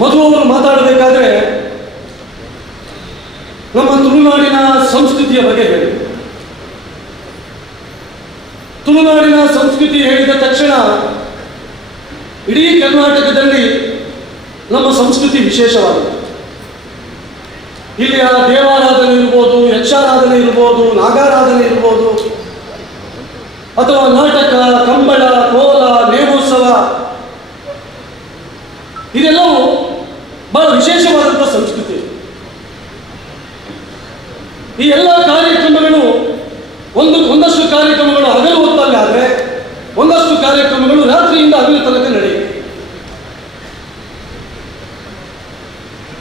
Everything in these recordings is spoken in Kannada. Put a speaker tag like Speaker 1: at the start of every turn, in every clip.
Speaker 1: ಮಧು ಅವರು ಮಾತಾಡಬೇಕಾದ್ರೆ ನಮ್ಮ ತುಳುನಾಡಿನ ಸಂಸ್ಕೃತಿಯ ಬಗ್ಗೆ ಹೇಳಿ. ತುಳುನಾಡಿನ ಸಂಸ್ಕೃತಿ ಹೇಳಿದ ತಕ್ಷಣ ಇಡೀ ಕರ್ನಾಟಕದಲ್ಲಿ ನಮ್ಮ ಸಂಸ್ಕೃತಿ ವಿಶೇಷವಾಗಿದೆ ಇಲ್ಲಿಯ ದೇವಾರಾಧನೆ ಇರ್ಬೋದು, ಯಕ್ಷಾರಾಧನೆ ಇರ್ಬೋದು, ನಾಗಾರಾಧನೆ ಇರ್ಬೋದು, ಅಥವಾ ನಾಟಕ, ಕಂಬಳ, ಕೋಲ, ನೇಮೋತ್ಸವ, ಇದೆಲ್ಲವೂ ಬಹಳ ವಿಶೇಷವಾದಂಥ ಸಂಸ್ಕೃತಿ. ಈ ಎಲ್ಲ ಕಾರ್ಯಕ್ರಮಗಳು ಒಂದು ಒಂದಷ್ಟು ಕಾರ್ಯಕ್ರಮಗಳು ಹಗಲು ಹೊತ್ತಲ್ಲಿ ಆದರೆ ಒಂದಷ್ಟು ಕಾರ್ಯಕ್ರಮಗಳು ರಾತ್ರಿಯಿಂದ ಹಗಲು ತನಕ ನಡೆಯುತ್ತೆ.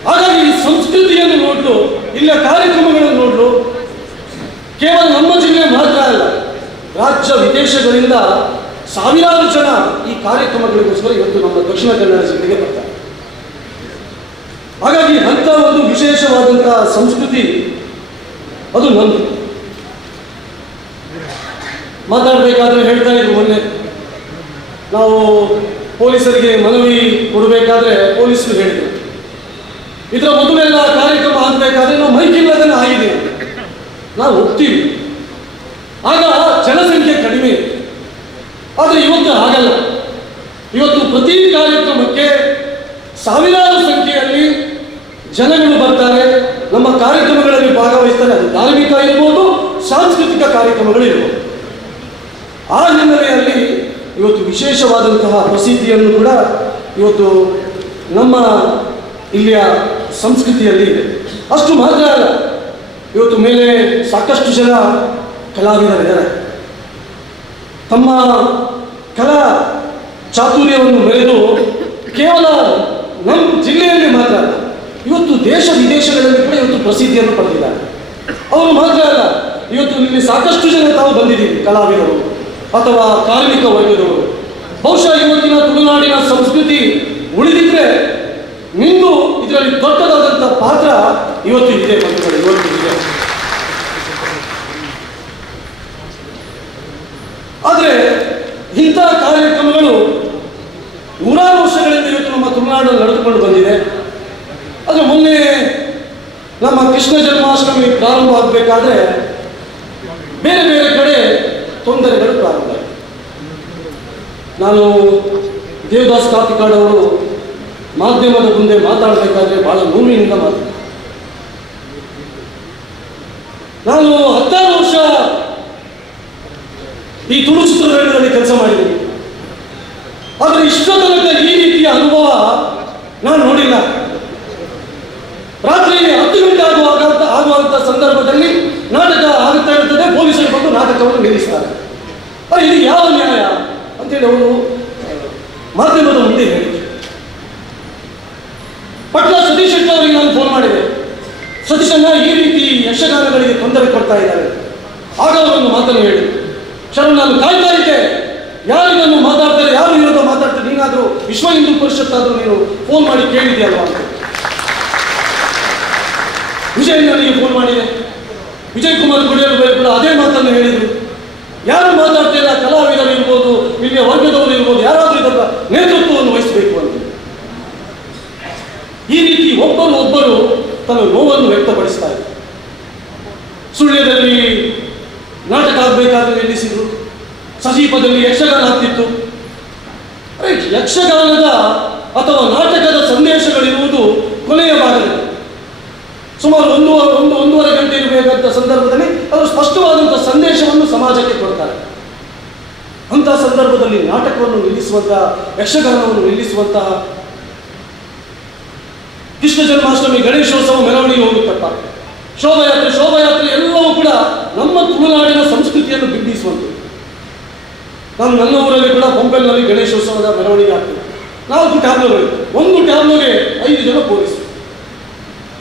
Speaker 1: ಹಾಗಾಗಿ ಈ ಸಂಸ್ಕೃತಿಯನ್ನು ನೋಡಲು, ಇಲ್ಲಿಯ ಕಾರ್ಯಕ್ರಮಗಳನ್ನು ನೋಡಲು, ಕೇವಲ ನಮ್ಮ ಜಿಲ್ಲೆ ಮಾತ್ರ ಅಲ್ಲ, ರಾಜ್ಯ ವಿದೇಶಗಳಿಂದ ಸಾವಿರಾರು ಜನ ಈ ಕಾರ್ಯಕ್ರಮಗಳಿಗೋಸ್ಕರ ಇವತ್ತು ನಮ್ಮ ದಕ್ಷಿಣ ಕನ್ನಡ ಜಿಲ್ಲೆಗೆ ಬರ್ತಾರೆ. ಹಾಗಾಗಿ ಅಂಥ ಒಂದು ವಿಶೇಷವಾದಂತಹ ಸಂಸ್ಕೃತಿ, ಅದು ನಂದು. ಮಾತಾಡಬೇಕಾದ್ರೆ ಹೇಳ್ತಾ ಇದ್ರು ಮೊನ್ನೆ. ನಾವು ಪೊಲೀಸರಿಗೆ ಮನವಿ ಕೊಡಬೇಕಾದ್ರೆ ಪೊಲೀಸರು ಹೇಳಿದರು. ಇದರ ಮೊದಲೆಲ್ಲ ಕಾರ್ಯಕ್ರಮ ಆಗಬೇಕಾದ್ರೆ ನಾವು ಮೈಕ್ ಇಲ್ಲದನ್ನ ಆಗಿದೆ. ನಾವು ಹೋಗ್ತೀವಿ ಆಗ ಜನಸಂಖ್ಯೆ ಕಡಿಮೆ. ಆದರೆ ಇವತ್ತು ಆಗಲ್ಲ ಇವತ್ತು ಪ್ರತಿ ಕಾರ್ಯಕ್ರಮಕ್ಕೆ ಸಾವಿರಾರು ಸಂಖ್ಯೆಯಲ್ಲಿ ಜನಗಳು ಬರ್ತಾರೆ, ನಮ್ಮ ಕಾರ್ಯಕ್ರಮಗಳಲ್ಲಿ ಭಾಗವಹಿಸ್ತಾರೆ, ಅದು ಧಾರ್ಮಿಕ ಇರ್ಬೋದು, ಸಾಂಸ್ಕೃತಿಕ ಕಾರ್ಯಕ್ರಮಗಳು ಇರ್ಬೋದು. ಆ ಹಿನ್ನೆಲೆಯಲ್ಲಿ ಇವತ್ತು ವಿಶೇಷವಾದಂತಹ ಪ್ರಸಿದ್ಧಿಯನ್ನು ಕೂಡ ಇವತ್ತು ನಮ್ಮ ಇಲ್ಲಿಯ ಸಂಸ್ಕೃತಿಯಲ್ಲಿ ಇದೆ. ಅಷ್ಟು ಮಾತ್ರ ಅಲ್ಲ, ಇವತ್ತು ಮೇಲೆ ಸಾಕಷ್ಟು ಜನ ಕಲಾವಿದರಿದ್ದಾರೆ. ತಮ್ಮ ಕಲಾ ಚಾತುರ್ಯವನ್ನು ಮೆರೆದು ಕೇವಲ ನಮ್ಮ ಜಿಲ್ಲೆಯಲ್ಲಿ ಮಾತ್ರ ಇವತ್ತು ದೇಶ ವಿದೇಶಗಳಲ್ಲಿ ಕೂಡ ಇವತ್ತು ಪ್ರಸಿದ್ಧಿಯನ್ನು ಪಡೆದಿದ್ದಾರೆ. ಅವರು ಮಾತ್ರ ಅಲ್ಲ, ಇವತ್ತು ಇಲ್ಲಿ ಸಾಕಷ್ಟು ಜನ ತಾವು ಬಂದಿದ್ದೀವಿ ಕಲಾವಿದರು ಅಥವಾ ಕಾರ್ಮಿಕ ವೈದ್ಯರು ಬಹುಶಃ ಇವತ್ತಿನ ತುಳುನಾಡಿನ ಸಂಸ್ಕೃತಿ ಉಳಿದಿದ್ರೆ ನಿಂದು ಇದರಲ್ಲಿ ದೊಡ್ಡದಾದಂಥ ಪಾತ್ರ ಇವತ್ತು ಇದೆ ಬಂಧುಗಳು ಇವತ್ತು ಇದೆ ಆದರೆ ಇಂಥ ಕಾರ್ಯಕ್ರಮಗಳು ನೂರಾರು ವರ್ಷಗಳಿಂದ ಇವತ್ತು ನಮ್ಮ ತುಳುನಾಡಲ್ಲಿ ನಡೆದುಕೊಂಡು ಬಂದಿದೆ ಆದರೆ ಮೊನ್ನೆ ನಮ್ಮ ಕೃಷ್ಣ ಜನ್ಮಾಷ್ಟಮಿ ಪ್ರಾರಂಭ ಆಗಬೇಕಾದ್ರೆ ಬೇರೆ ಬೇರೆ ಕಡೆ ತೊಂದರೆಗಳು ಪ್ರಾರಂಭ ನಾನು ದೇವದಾಸ್ ಕಾತಿಕಾಡ್ ಅವರು ಮಾಧ್ಯಮದ ಮುಂದೆ ಮಾತಾಡಬೇಕಾದ್ರೆ ಬಹಳ ಭೂಮಿಯಿಂದ ಮಾತಾಡ ನಾನು ಹತ್ತಾರು ವರ್ಷ ಈ ತುಳು ಚಿತ್ರರಂಗದಲ್ಲಿ ಕೆಲಸ ಮಾಡಿದ್ದೀನಿ. ಆದರೆ ಇಷ್ಟ ಈ ರೀತಿಯ ಅನುಭವ ನಾನು ನೋಡಿಲ್ಲ ರಾತ್ರಿ ಹತ್ತು ಗಂಟೆ ಆಗುವಾಗ ಆಗುವಂಥ ಸಂದರ್ಭದಲ್ಲಿ ನಾಟಕ ಆಗುತ್ತಾ ಇರ್ತದೆ ಪೊಲೀಸರು ಬಂದು ನಾಟಕವನ್ನು ನಿಲ್ಲಿಸ್ತಾರೆ ಅರೆ ಇದು ಯಾವ ನ್ಯಾಯ ಅಂತೇಳಿ ಅವರು ಮಾಧ್ಯಮದ ಮುಂದೆ ಹೇಳಿದ್ರು ಪಟ್ಲ ಸತೀಶ್ ಶೆಟ್ಟಿ ಅವರಿಗೆ ನಾನು ಫೋನ್ ಮಾಡಿದೆ ಸತೀಶಣ್ಣ ಈ ರೀತಿ ಯಕ್ಷಗಾನಗಳಿಗೆ ತೊಂದರೆ ಕೊಡ್ತಾ ಇದ್ದಾರೆ ಆಗ ಅವರನ್ನು ಮಾತನ್ನು ಹೇಳಿ ನಾನು ಕಾಯ್ತಾ ಇದ್ದೆ ಯಾರು ನಾನು ಮಾತಾಡ್ತಾರೆ? ಯಾರು ವಿರೋಧ ಮಾತಾಡ್ತಾರೆ? ನೀನಾದರೂ ವಿಶ್ವ ಹಿಂದೂ ಪರಿಷತ್ ಆದರೂ ನೀನು ಫೋನ್ ಮಾಡಿ ಕೇಳಿದ್ಯಲ್ವಾ ಅಂತ. ವಿಜಯ್ ನನಗೆ ಫೋನ್ ಮಾಡಿದೆ. ವಿಜಯ್ ಕುಮಾರ್ ಗುಡಿಯರು ಕೂಡ ಅದೇ ಮಾತನ್ನು ಹೇಳಿದರು. ಯಾರು ಮಾತಾಡ್ತೀರಾ ಕಲಾವಿದರು ಇರ್ಬೋದು ಇಲ್ಲಿಯ ವರ್ಗದವರು ಇರ್ಬೋದು, ಯಾರಾದರೂ ಇದರ ನೇತೃತ್ವವನ್ನು ವಹಿಸಬೇಕು ಅಂತ. ಈ ರೀತಿ ಒಬ್ಬರು ಒಬ್ಬರು ತನ್ನ ನೋವನ್ನು ವ್ಯಕ್ತಪಡಿಸ್ತಾರೆ ಸುಳ್ಯದಲ್ಲಿ ನಾಟಕ ಆಗಬೇಕಾದ್ರೆ ನಿಲ್ಲಿಸಿದ್ರು ಸಜೀಪದಲ್ಲಿ ಯಕ್ಷಗಾನ ಹತ್ತಿತ್ತು. ಅರೆ, ಯಕ್ಷಗಾನದ ಅಥವಾ ನಾಟಕದ ಸಂದೇಶಗಳಿರುವುದು ಕೊನೆಯ ಭಾಗದಲ್ಲಿ ಸುಮಾರು ಒಂದು ಒಂದು ಒಂದೂವರೆ ಗಂಟೆ ಇರಬೇಕಾದ ಸಂದರ್ಭದಲ್ಲಿ ಅವರು ಸ್ಪಷ್ಟವಾದಂಥ ಸಂದೇಶವನ್ನು ಸಮಾಜಕ್ಕೆ ಕೊಡ್ತಾರೆ. ಅಂಥ ಸಂದರ್ಭದಲ್ಲಿ ನಾಟಕವನ್ನು ನಿಲ್ಲಿಸುವಂತಹ ಯಕ್ಷಗಾನವನ್ನು ನಿಲ್ಲಿಸುವಂತಹ ಕೃಷ್ಣ ಜನ್ಮಾಷ್ಟಮಿ ಗಣೇಶೋತ್ಸವ ಮೆರವಣಿಗೆ ಹೋಗುತ್ತಪ್ಪ. ಶೋಭಾಯಾತ್ರೆ ಶೋಭಾಯಾತ್ರೆ ಎಲ್ಲವೂ ಕೂಡ ನಮ್ಮ ತುಳುನಾಡಿನ ಸಂಸ್ಕೃತಿಯನ್ನು ಬಿಂಬಿಸುವಂಥದ್ದು. ನಾನು ನನ್ನ ಊರಲ್ಲಿ ಕೂಡ ಬೊಂಬೆಲ್ನಲ್ಲಿ ಗಣೇಶೋತ್ಸವದ ಮೆರವಣಿಗೆ ಆಗ್ತದೆ. ನಾಲ್ಕು ಟ್ಯಾಬ್ಲೋಗಳು ಒಂದು ಟ್ಯಾಬ್ಲೋಗೆ ಐದು ಜನ ಪೊಲೀಸ್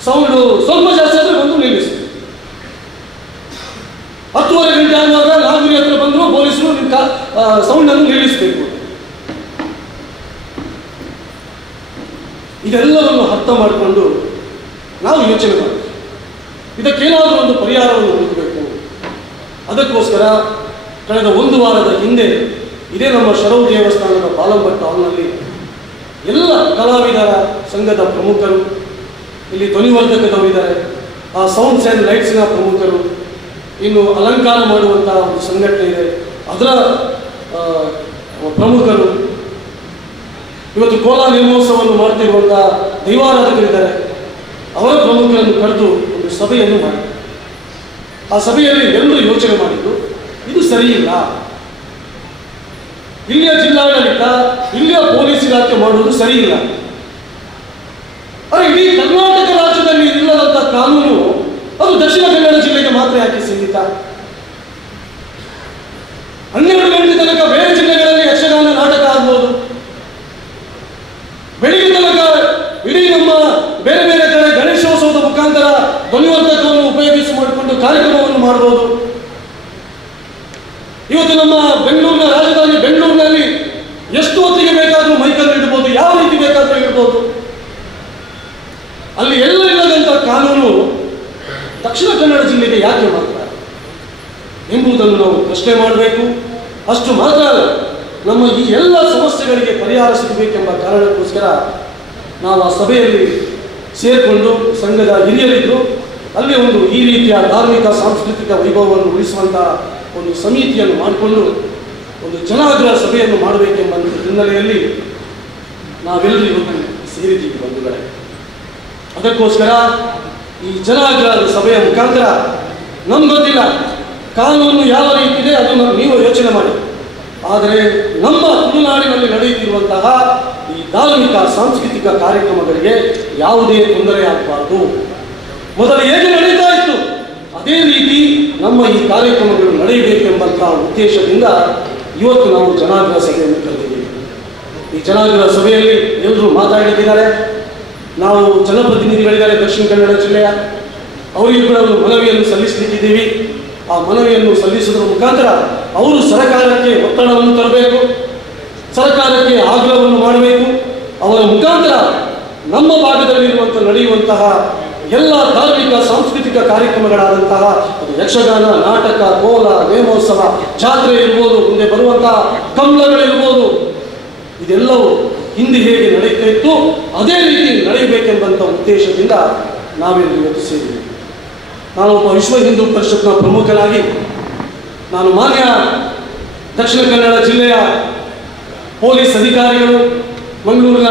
Speaker 1: ಸೌಂಡು ಸ್ವಲ್ಪ ಜಾಸ್ತಿ ಆದರೆ ಬಂದು ನಿಲ್ಲಿಸಿ. ಹತ್ತುವರೆ ಗಂಟೆ ಆಗುವಾಗ ನಾಗೂರಿ ಹತ್ರ ಬಂದರೂ ಪೊಲೀಸರು ನಿಮ್ಮ ಸೌಂಡನ್ನು ನಿಲ್ಲಿಸಬೇಕು. ಇದೆಲ್ಲವನ್ನು ಅರ್ಥ ಮಾಡಿಕೊಂಡು ನಾವು ಯೋಚನೆ ಮಾಡಬೇಕು ಇದಕ್ಕೇನಾದರೂ ಒಂದು ಪರಿಹಾರವನ್ನು ಹುಡುಕಬೇಕು. ಅದಕ್ಕೋಸ್ಕರ ಕಳೆದ ಒಂದು ವಾರದ ಹಿಂದೆ ಇದೇ ನಮ್ಮ ಶರವು ದೇವಸ್ಥಾನದ ಬಾಲಂಬಟ್ ಹಾಲ್ನಲ್ಲಿ ಎಲ್ಲ ಕಲಾವಿದರ ಸಂಘದ ಪ್ರಮುಖರು, ಇಲ್ಲಿ ಧ್ವನಿವರ್ಧಕದವರಿದ್ದಾರೆ ಆ ಸೌಂಡ್ಸ್ ಆ್ಯಂಡ್ ಲೈಟ್ಸ್ನ ಪ್ರಮುಖರು, ಇನ್ನು ಅಲಂಕಾರ ಮಾಡುವಂತಹ ಒಂದು ಸಂಘಟನೆ ಇದೆ. ಅದರ ಪ್ರಮುಖರು. ಇವತ್ತು ಕೋಲಾ ನಿರ್ಮೋತ್ಸವವನ್ನು ಮಾಡ್ತಿರುವಂತಹ ದೈವಾರಾಧಕರಿದ್ದಾರೆ. ಅವರ ಪ್ರಮುಖರನ್ನು ಕರೆದು ಒಂದು ಸಭೆಯನ್ನು ಮಾಡಿ. ಆ ಸಭೆಯಲ್ಲಿ ಎಲ್ಲರೂ ಯೋಚನೆ ಮಾಡಿದ್ದು ಇದು ಇಲ್ಲ. ಇಲ್ಲಿಯ ಜಿಲ್ಲಾಡಳಿತ, ಇಲ್ಲಿಯ ಪೊಲೀಸ್ ಇಲಾಖೆ ಮಾಡುವುದು ಸರಿಯಿಲ್ಲ ಆದರೆ ಇಡೀ ಕರ್ನಾಟಕ ರಾಜ್ಯದಲ್ಲಿ ಇಲ್ಲದಂತ ಕಾನೂನು ಅದು ದಕ್ಷಿಣ ಕನ್ನಡ ಜಿಲ್ಲೆಗೆ ಮಾತ್ರ ಯಾಕೆ ಸೀಮಿತ? ಹನ್ನೆರಡು ಗಂಟೆ ತನಕ ಬೇರೆ ಜಿಲ್ಲೆಗಳಲ್ಲಿ ಯಕ್ಷಗಾನ ನಾಟಕ ಆಗ್ಬೋದು ಬೆಳಿಗ್ಗೆ ತನಕ ಇಡೀ ನಮ್ಮ ಬೇರೆ ಬೇರೆ ಕಡೆ ಗಣೇಶೋತ್ಸವದ ಮುಖಾಂತರ ಧ್ವನಿವರ್ಧಕವನ್ನು ಉಪಯೋಗಿಸಿ ಮಾಡಿಕೊಂಡು ಕಾರ್ಯಕ್ರಮವನ್ನು ಮಾಡಬಹುದು ಇವತ್ತು ನಮ್ಮ ಬೆಂಗಳೂರಿನ ರಾಜಧಾನಿ ಬೆಂಗಳೂರಿನಲ್ಲಿ ಎಷ್ಟು ಹೊತ್ತಿಗೆ ಬೇಕಾದರೂ ಮೈಕನ್ನು ಇಡ್ಬೋದು ಯಾವ ರೀತಿ ಬೇಕಾದರೂ ಇಡ್ಬೋದು ಅಲ್ಲಿ ಎಲ್ಲ ಇಲ್ಲದಂತ ಕಾನೂನು ದಕ್ಷಿಣ ಕನ್ನಡ ಜಿಲ್ಲೆಗೆ ಯಾಕೆ ಮಾತ್ರ ಎಂಬುದನ್ನು ನಾವು ಪ್ರಶ್ನೆ ಮಾಡಬೇಕು. ಅಷ್ಟು ಮಾತ್ರ ಅಲ್ಲ, ನಮ್ಮ ಈ ಎಲ್ಲ ಸಮಸ್ಯೆಗಳಿಗೆ ಪರಿಹಾರ ಸಿಗಬೇಕೆಂಬ ಕಾರಣಕ್ಕೋಸ್ಕರ ನಾವು ಆ ಸಭೆಯಲ್ಲಿ ಸೇರಿಕೊಂಡು ಸಂಘದ ಹಿರಿಯರಿದ್ದು, ಅಲ್ಲಿ ಒಂದು ಈ ರೀತಿಯ ಧಾರ್ಮಿಕ, ಸಾಂಸ್ಕೃತಿಕ ವೈಭವವನ್ನು ಉಳಿಸುವಂತಹ ಒಂದು ಸಮಿತಿಯನ್ನು ಮಾಡಿಕೊಂಡು ಒಂದು ಜನಾಗ್ರಹ ಸಭೆಯನ್ನು ಮಾಡಬೇಕೆಂಬ ಹಿನ್ನೆಲೆಯಲ್ಲಿ ನಾವೆಲ್ಲರೂ ಇವತ್ತು ಸೇರಿದ್ದೀವಿ ಬಂಧುಗಳೇ. ಅದಕ್ಕೋಸ್ಕರ ಈ ಜನಾಗ್ರಹದ ಸಭೆಯ ಮುಖಾಂತರ ನಮ್ಗೆ ಗೊತ್ತಿಲ್ಲ ಕಾನೂನು ಯಾವ ರೀತಿ ಇದೆ ಅದನ್ನು ನೀವು ಯೋಚನೆ ಮಾಡಿ. ಆದರೆ ನಮ್ಮ ತುಳುನಾಡಿನಲ್ಲಿ ನಡೆಯುತ್ತಿರುವಂತಹ ಈ ಧಾರ್ಮಿಕ, ಸಾಂಸ್ಕೃತಿಕ ಕಾರ್ಯಕ್ರಮಗಳಿಗೆ ಯಾವುದೇ ತೊಂದರೆ ಆಗಬಾರದು. ಮೊದಲು ಹೇಗೆ ನಡೀತಾ ಇತ್ತು? ಅದೇ ರೀತಿ ನಮ್ಮ ಈ ಕಾರ್ಯಕ್ರಮಗಳು ನಡೆಯಬೇಕೆಂಬಂತಹ ಉದ್ದೇಶದಿಂದ ಇವತ್ತು ನಾವು ಜನಾಗ್ರಹ ಸಭೆಯನ್ನು ಕರೆದಿದ್ದೀವಿ. ಈ ಜನಾಗ್ರಹ ಸಭೆಯಲ್ಲಿ ಎಲ್ಲರೂ ಮಾತಾಡಿದ್ದಾರೆ ನಾವು ಜನಪ್ರತಿನಿಧಿಗಳಿದ್ದಾರೆ ದಕ್ಷಿಣ ಕನ್ನಡ ಜಿಲ್ಲೆಯ. ಅವರಿಗೂ ಕೂಡ ಒಂದು ಮನವಿಯನ್ನು ಸಲ್ಲಿಸಲಿಕ್ಕಿದ್ದೀವಿ. ಆ ಮನವಿಯನ್ನು ಸಲ್ಲಿಸುವುದರ ಮುಖಾಂತರ ಅವರು ಸರಕಾರಕ್ಕೆ ಒತ್ತಡವನ್ನು ತರಬೇಕು. ಸರ್ಕಾರಕ್ಕೆ ಆಗ್ರಹವನ್ನು ಮಾಡಬೇಕು. ಅವರ ಮುಖಾಂತರ ನಮ್ಮ ಭಾಗದಲ್ಲಿರುವಂಥ ನಡೆಯುವಂತಹ ಎಲ್ಲ ಧಾರ್ಮಿಕ, ಸಾಂಸ್ಕೃತಿಕ ಕಾರ್ಯಕ್ರಮಗಳಾದಂತಹ ಯಕ್ಷಗಾನ, ನಾಟಕ, ಕೋಲ, ನೇಮೋತ್ಸವ, ಜಾತ್ರೆ ಇರ್ಬೋದು, ಮುಂದೆ ಬರುವಂತಹ ಕಂಬಳಗಳಿರ್ಬೋದು ಇದೆಲ್ಲವೂ ಹಿಂದೆ ಹೇಗೆ ನಡೆಯುತ್ತಿತ್ತು ಅದೇ ರೀತಿ ನಡೆಯಬೇಕೆಂಬಂಥ ಉದ್ದೇಶದಿಂದ ನಾವಿಲ್ಲಿ ಇವತ್ತು ನಾನು ಒಬ್ಬ ವಿಶ್ವ ಹಿಂದೂ ಪರಿಷತ್ನ ಪ್ರಮುಖರಾಗಿ ನಾನು ಮಾನ್ಯ ದಕ್ಷಿಣ ಕನ್ನಡ ಜಿಲ್ಲೆಯ ಪೊಲೀಸ್ ಅಧಿಕಾರಿಗಳು ಮಂಗಳೂರಿನ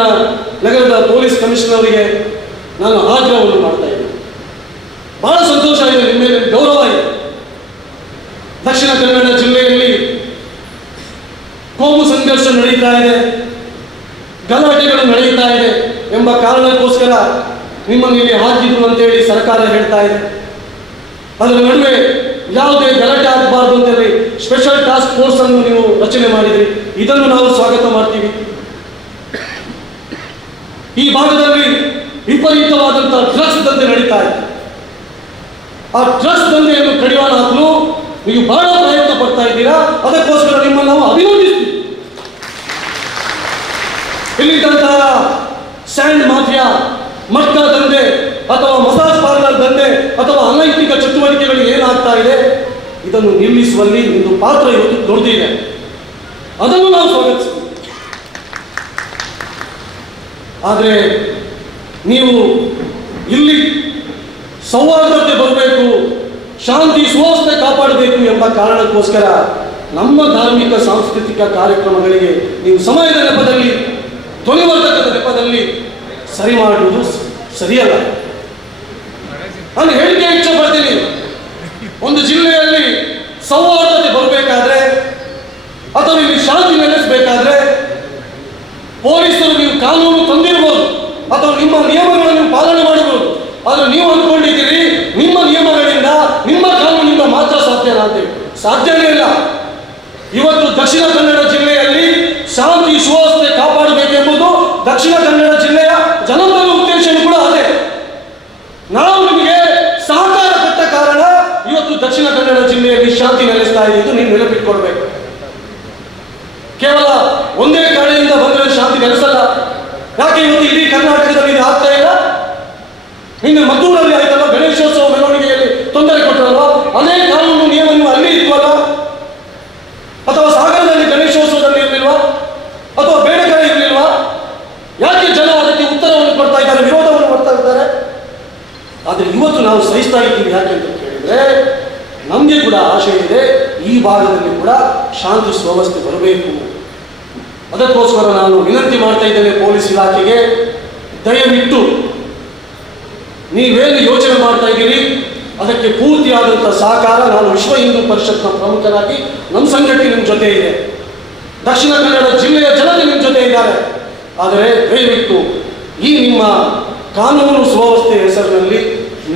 Speaker 1: ನಗರದ ಪೊಲೀಸ್ ಕಮಿಷನರ್ಗೆ ನಾನು ಆಗ್ರಹವನ್ನು ಮಾಡ್ತಾ ಇದ್ದೀನಿ. ಬಹಳ ಸಂತೋಷ ಇದೆ ನಿಮ್ಮ ಮೇಲೆ, ಗೌರವ ಇದೆ ದಕ್ಷಿಣ ಕನ್ನಡ ಜಿಲ್ಲೆಯಲ್ಲಿ ಕೋಮು ಸಂಘರ್ಷ ನಡೀತಾ ಇದೆ, ಗಲಾಟೆಗಳು ನಡೆಯುತ್ತಾ ಇದೆ ಎಂಬ ಕಾರಣಕ್ಕೋಸ್ಕರ ನಿಮ್ಮನ್ನು ಇಲ್ಲಿ ಹಾಕಿದ್ರು ಅಂತೇಳಿ ಸರ್ಕಾರ ಹೇಳ್ತಾ ಇದೆ. ಅದರ ನಡುವೆ ಯಾವುದೇ ಗಲಾಟೆ ಆಗಬಾರ್ದು ಅಂತೇಳಿ ಸ್ಪೆಷಲ್ ಟಾಸ್ಕ್ ಫೋರ್ಸ್ ಅನ್ನು ನೀವು ರಚನೆ ಮಾಡಿದ್ರಿ. ಇದನ್ನು ನಾವು ಸ್ವಾಗತ ಮಾಡ್ತೀವಿ. ಈ ಭಾಗದಲ್ಲಿ ವಿಪರೀತವಾದಂತಹ ಡ್ರಗ್ಸ್ ದಂಧೆ ನಡೀತಾ ಇದೆ. ಆ ಡ್ರಗ್ಸ್ ದಂಧೆಯನ್ನು ಕಡಿವಾಣ ಹಾಕಲು ನೀವು ಬಹಳ ಪ್ರಯತ್ನ ಪಡ್ತಾ ಇದ್ದೀರಾ. ಅದಕ್ಕೋಸ್ಕರ ನಿಮ್ಮನ್ನು ನಾವು ಅಭಿನಂದಿಸ್ತೀವಿ. ಇಲ್ಲಿದ್ದಂತಹ ಸ್ಯಾಂಡ್ ಮಾಫಿಯಾ ಮಟ್ಟ ದಂಧೆ ಅಥವಾ ಮಸಾಜ್ ಪಾರ್ಲರ್ ದಂಧೆ ಅಥವಾ ಅನೈತಿಕ ಏನಾಗ್ತಾ ಇದೆ? ಇದನ್ನು ನಿಲ್ಲಿಸುವಲ್ಲಿ ಒಂದು ಪಾತ್ರ ಇವತ್ತು ದೊಡ್ಡದಿದೆ ಅದನ್ನು ನಾವು ಸ್ವಾಗತಿಸ್ತೀವಿ. ಆದರೆ ನೀವು ಇಲ್ಲಿ ಸೌಹಾರ್ದತೆ ಬರಬೇಕು, ಶಾಂತಿ ಸುವಾಸನೆ ಕಾಪಾಡಬೇಕು ಎಂಬ ಕಾರಣಕ್ಕೋಸ್ಕರ ನಮ್ಮ ಧಾರ್ಮಿಕ, ಸಾಂಸ್ಕೃತಿಕ ಕಾರ್ಯಕ್ರಮಗಳಿಗೆ ನೀವು ಸಮಯದ ನೆಪದಲ್ಲಿ, ಧ್ವನಿವರ್ಧಕದ ನೆಪದಲ್ಲಿ ಸರಿ ಮಾಡುವುದು ಸರಿಯಲ್ಲ. ನಾನು ಹೇಳಿಕೆ ಇಚ್ಛೆ ಪಡ್ತೀನಿ ಒಂದು ಜಿಲ್ಲೆಯಲ್ಲಿ ಸೌಹಾರ್ದತೆ ಬರಬೇಕಾದ್ರೆ ಅಥವಾ ಇಲ್ಲಿ ಶಾಂತಿ ನೆಲೆಸಬೇಕಾದ್ರೆ ಪೊಲೀಸರು ನೀವು ಕಾನೂನು ತಂದಿರ್ಬೋದು ಅಥವಾ ನಿಮ್ಮ ನಿಯಮಗಳನ್ನು ಪಾಲನೆ ಮಾಡಬಹುದು. ಆದರೆ ನೀವು ಅಂದ್ಕೊಂಡಿದ್ದೀರಿ, ನಿಮ್ಮ ನಿಯಮಗಳಿಂದ ನಿಮ್ಮ ಕಾನೂನಿಂದ ಮಾತ್ರ ಸಾಧ್ಯನಾ ಅಂತೇಳಿ ಸಾಧ್ಯವೇ ಇಲ್ಲ. ಇವತ್ತು ದಕ್ಷಿಣ ಕನ್ನಡ ಜಿಲ್ಲೆಯಲ್ಲಿ ಶಾಂತಿ ಸುವ್ಯವಸ್ಥೆ ಕಾಪಾಡಬೇಕೆಂಬುದು ದಕ್ಷಿಣ ಕನ್ನಡ ಜಿಲ್ಲೆಯ ಜನಪದ ಉದ್ದೇಶ ಕೂಡ ಅದೇ ನಾವು ನಿಮಗೆ ಸಹಕಾರ ಕೊಟ್ಟ ಕಾರಣ ಇವತ್ತು ದಕ್ಷಿಣ ಕನ್ನಡ ಜಿಲ್ಲೆಯಲ್ಲಿ ಶಾಂತಿ ನೆಲೆಸ್ತಾ ಇದೆ ಇದು ನೀವು ನೆನಪಿಟ್ಕೊಳ್ಬೇಕು ಕೇವಲ ಒಂದೇ ಕಡೆಯಿಂದ ಬಂದರೆ ಶಾಂತಿ ನೆಲೆಸಲ್ಲ ಯಾಕೆ ಇವತ್ತು ಇಡೀ ಕರ್ನಾಟಕದಲ್ಲಿ ಇದು ಆಗ್ತಾ ಇಲ್ಲ ನಿನ್ನೆ ಮದ್ದೂರಲ್ಲಿ ಆಯ್ತಲ್ಲ ಗಣೇಶೋತ್ಸವ ಮೆರವಣಿಗೆಯಲ್ಲಿ ತೊಂದರೆ ಕೊಟ್ಟರಲ್ವಾ ಅದೇ ಕಾನೂನು ನಿಯಮ ನೀವು ಅಲ್ಲಿ ಇದ್ವಲ್ಲ ಅಥವಾ ಸಾಗರದಲ್ಲಿ ಗಣೇಶೋತ್ಸವದಲ್ಲಿ ಇರಲಿಲ್ವಾ ಅಥವಾ ಬೇರೆ ಕಡೆ ಇರಲಿಲ್ವಾ ಪಡ್ತಾ ಇದ್ದಾರೆ ವಿರೋಧವನ್ನು ಮಾಡ್ತಾ ಇದ್ದಾರೆ ಆದರೆ ಇವತ್ತು ನಾವು ಸಹಿಸ್ತಾ ಇದ್ದೀವಿ ಯಾಕೆ ಅಂತ ಕೇಳಿದ್ರೆ, ನಮಗೆ ಕೂಡ ಆಶೆ ಇದೆ ಈ ಭಾಗದಲ್ಲಿ ಕೂಡ ಶಾಂತಿ ಸುವ್ಯವಸ್ಥೆ ಬರಬೇಕು. ಅದಕ್ಕೋಸ್ಕರ ನಾನು ವಿನಂತಿ ಮಾಡ್ತಾ ಇದ್ದೇನೆ ಪೊಲೀಸ್ ಇಲಾಖೆಗೆ, ದಯವಿಟ್ಟು ನೀವೇನು ಯೋಚನೆ ಮಾಡ್ತಾ ಇದ್ದೀರಿ, ಅದಕ್ಕೆ ಪೂರ್ತಿಯಾದಂಥ ಸಹಕಾರ ನಾನು ವಿಶ್ವ ಹಿಂದೂ ಪರಿಷತ್ನ ಪ್ರಮುಖರಾಗಿ ನಮ್ಮ ಸಂಘಟನೆ ನಿಮ್ಮ ಜೊತೆ ಇದೆ. ದಕ್ಷಿಣ ಕನ್ನಡ ಜಿಲ್ಲೆಯ ಜನರು ನಿಮ್ಮ ಜೊತೆ ಇದ್ದಾರೆ. ಆದರೆ ದಯವಿಟ್ಟು ಈ ನಿಮ್ಮ ಕಾನೂನು ಸುವ್ಯವಸ್ಥೆ ಹೆಸರಿನಲ್ಲಿ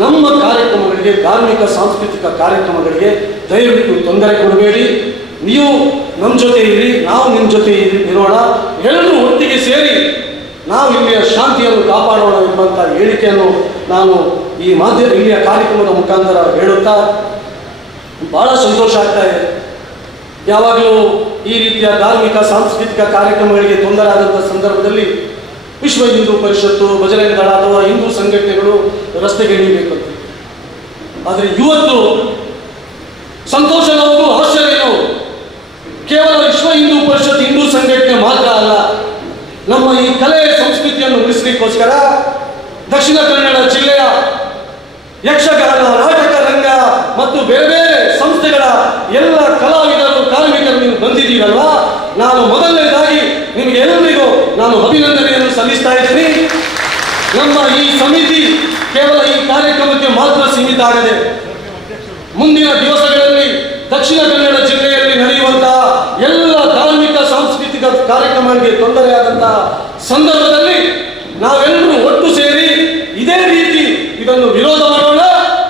Speaker 1: ನಮ್ಮ ಕಾರ್ಯಕ್ರಮಗಳಿಗೆ, ಧಾರ್ಮಿಕ, ಸಾಂಸ್ಕೃತಿಕ ಕಾರ್ಯಕ್ರಮಗಳಿಗೆ ದಯವಿಟ್ಟು ತೊಂದರೆ ಕೊಡಬೇಡಿ. ನೀವು ನಮ್ಮ ಜೊತೆ ಇರಿ, ನಾವು ನಿಮ್ಮ ಜೊತೆ ಇರಿ ಇರೋಣ ಎಲ್ಲರೂ ಒಟ್ಟಿಗೆ ಸೇರಿ ನಾವು ಇಲ್ಲಿಯ ಶಾಂತಿಯನ್ನು ಕಾಪಾಡೋಣ ಎಂಬಂಥ ಹೇಳಿಕೆಯನ್ನು ನಾನು ಈ ಮಾಧ್ಯಮ ಇಲ್ಲಿಯ ಕಾರ್ಯಕ್ರಮದ ಮುಖಾಂತರ ಹೇಳುತ್ತಾ ಬಹಳ ಸಂತೋಷ ಆಗ್ತಾ ಇದೆ. ಯಾವಾಗಲೂ ಈ ರೀತಿಯ ಧಾರ್ಮಿಕ, ಸಾಂಸ್ಕೃತಿಕ ಕಾರ್ಯಕ್ರಮಗಳಿಗೆ ತೊಂದರೆ ಆದಂಥ ಸಂದರ್ಭದಲ್ಲಿ ವಿಶ್ವ ಹಿಂದೂ ಪರಿಷತ್ತು ಭಜನೆ ದಳ ಅಥವಾ ಹಿಂದೂ ಸಂಘಟನೆಗಳು ರಸ್ತೆಗೆ ಅಂತ. ಆದರೆ ಇವತ್ತು ಸಂತೋಷನವರು ಅವಶ್ಯವೇನು ಕೇವಲ ವಿಶ್ವ ಹಿಂದೂ ಪರಿಷತ್ ಹಿಂದೂ ಸಂಘಟನೆ ಮಾತ್ರ ಅಲ್ಲ, ನಮ್ಮ ಈ ಕಲೆ ಸಂಸ್ಕೃತಿಯನ್ನು ಉಳಿಸಲಿಕ್ಕೋಸ್ಕರ ದಕ್ಷಿಣ ಕನ್ನಡ ಜಿಲ್ಲೆಯ ಯಕ್ಷಗಾನ, ನಾಟಕ ರಂಗ ಮತ್ತು ಬೇರೆ ಬೇರೆ ಸಂಸ್ಥೆಗಳ ಎಲ್ಲ ಕಲಾವಿದರು, ಕಾರ್ಮಿಕರು ನೀವು ಬಂದಿದ್ದೀರಲ್ವಾ? ನಾನು ಮೊದಲನೇದಾಗಿ ನಿಮಗೆ ಎಲ್ಲರಿಗೂ ನಾನು ಅಭಿನಂದನೆಯನ್ನು ಸಲ್ಲಿಸ್ತಾ ಇದ್ದೀನಿ. ನಮ್ಮ ಈ ಸಮಿತಿ ಕೇವಲ ಈ ಕಾರ್ಯಕ್ರಮಕ್ಕೆ ಮಾತ್ರ ಸೀಮಿತ ಆಗಿದೆ ಮುಂದಿನ ದಿವಸಗಳಲ್ಲಿ ದಕ್ಷಿಣ ಕನ್ನಡ ಜಿಲ್ಲೆಯಲ್ಲಿ ನಡೆಯುವಂತಹ ಎಲ್ಲ ಧಾರ್ಮಿಕ, ಸಾಂಸ್ಕೃತಿಕ ಕಾರ್ಯಕ್ರಮಗಳಿಗೆ ತೊಂದರೆಯಾದಂತಹ ಸಂದರ್ಭದಲ್ಲಿ ನಾವೆಲ್ಲರೂ ಒಟ್ಟು ಸೇರಿ ಇದೇ ರೀತಿ ಇದನ್ನು ವಿರೋಧ ಮಾಡೋಣ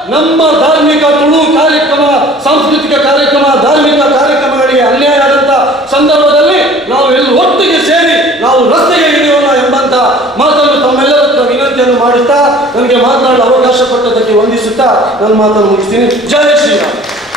Speaker 1: ನಮ್ಮ ಧಾರ್ಮಿಕ ತುಳು ಕಾರ್ಯಕ್ರಮ ಸಾಂಸ್ಕೃತಿಕ ಕಾರ್ಯಕ್ರಮ ಧಾರ್ಮಿಕ ಕಾರ್ಯಕ್ರಮಗಳಿಗೆ ಅನ್ಯಾಯ ಆದಂತ ಸಂದರ್ಭದಲ್ಲಿ ನಾವೆಲ್ಲರೂ ಒಟ್ಟಿಗೆ ಸೇರಿ ನಾವು ರಸ್ತೆಗೆ ಇಳಿಯೋಣ ಎಂಬಂತ ಮಾತನ್ನು ತಮ್ಮೆಲ್ಲರ ಹತ್ರ ವಿನಂತಿಯನ್ನು ಮಾಡುತ್ತಾ ನನಗೆ ಮಾತನಾಡಲು ಅವಕಾಶ ಕೊಟ್ಟದಕ್ಕೆ ವಂದಿಸುತ್ತಾ ನನ್ನ ಮಾತನ್ನು ಮುಗಿಸ್ತೀನಿ. ಜಯ ಶ್ರೀರಾಮ್.